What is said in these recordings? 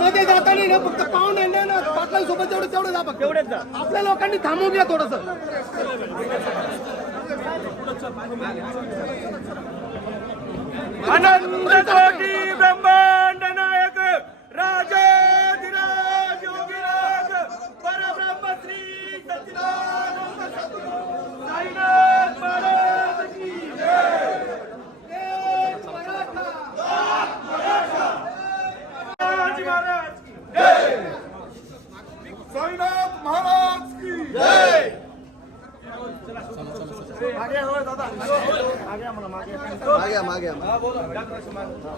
मध्ये जाताना ना फक्त पाहून अंड्या ना पाटला सोबत तेवढं तेवढं जा बघ तेवढेच जा. आपल्या लोकांनी थांबवून घ्या थोडस. आनंद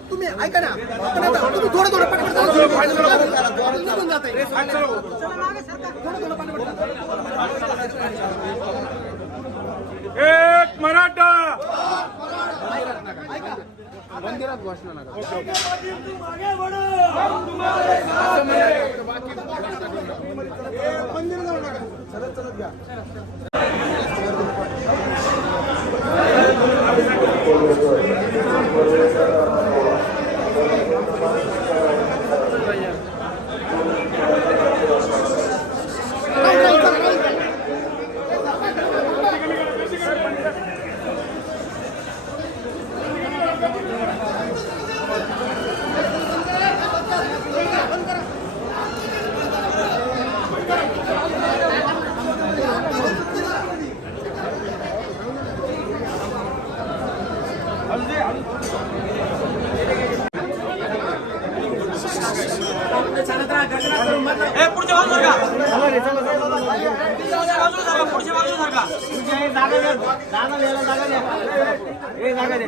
तुम्ही ऐका ना पण आता तुम्ही थोडं थोडं पटपट निघून जाता थोडं थोडं पटपट एक मराठा. मंदिरात घोषणा नका मंदिर जाऊ नका चलत चलत घ्या हे box दे.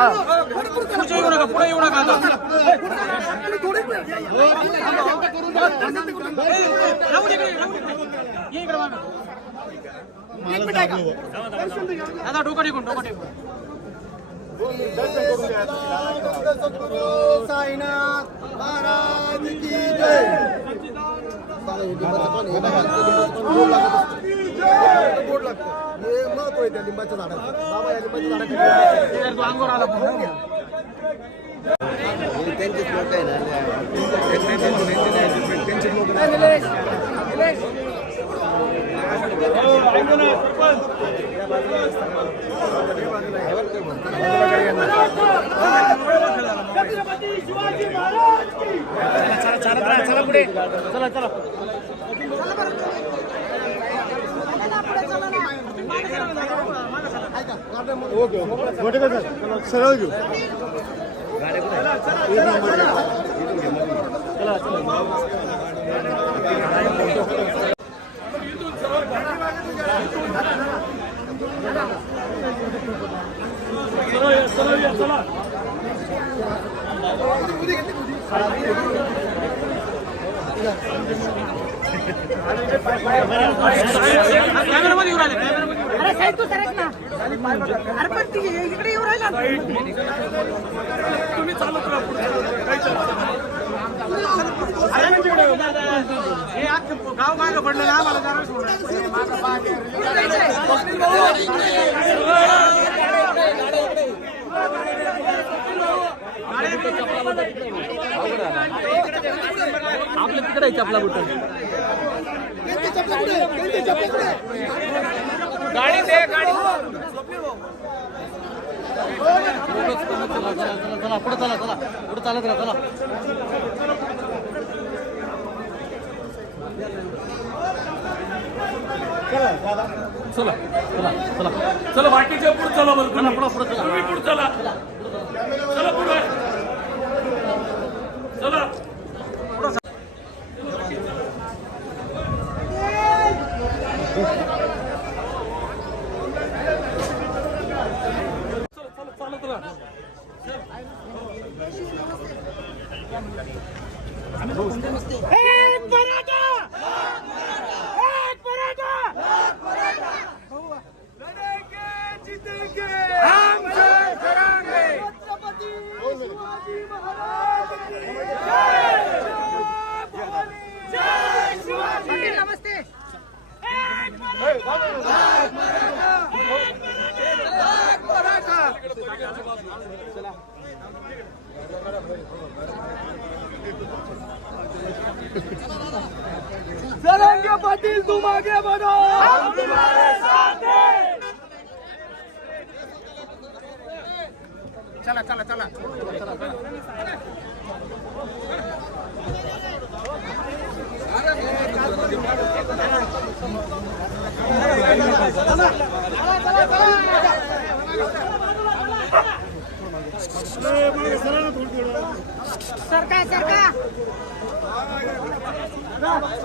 पुढे येऊ नका पुढे येऊ नका. दादा डोकं टेकून डोकं टेकून. साईनाथ महाराज की जय. गोड लागतं. हे महत्त्व आहे त्या लिंबाच्या झाडाचं. बाबा या लिंबाच्या झाडाकडे तू अंगावर आला पण. छत्रपती ओके ओके की सरळ घेऊ कॅमेरामध्ये येऊ राहिले कॅमेरामध्ये अरे साहेब तू सरक अरे पण ती इकडे येऊ राहिला हे अख्खं गाव मागं पडलं ना आम्हाला जरा सोडलं. आपल्या तिकडे आहे गाडी दे गाडी. चला चला चला. चला चला चला चला चला चला चला चला. चला चला चला. चला चला चला चला चला पुढे चला. बघा आगे बढ़ो हम तुम्हारे साथ हैं चला चला चला. चला सरकार राहुल.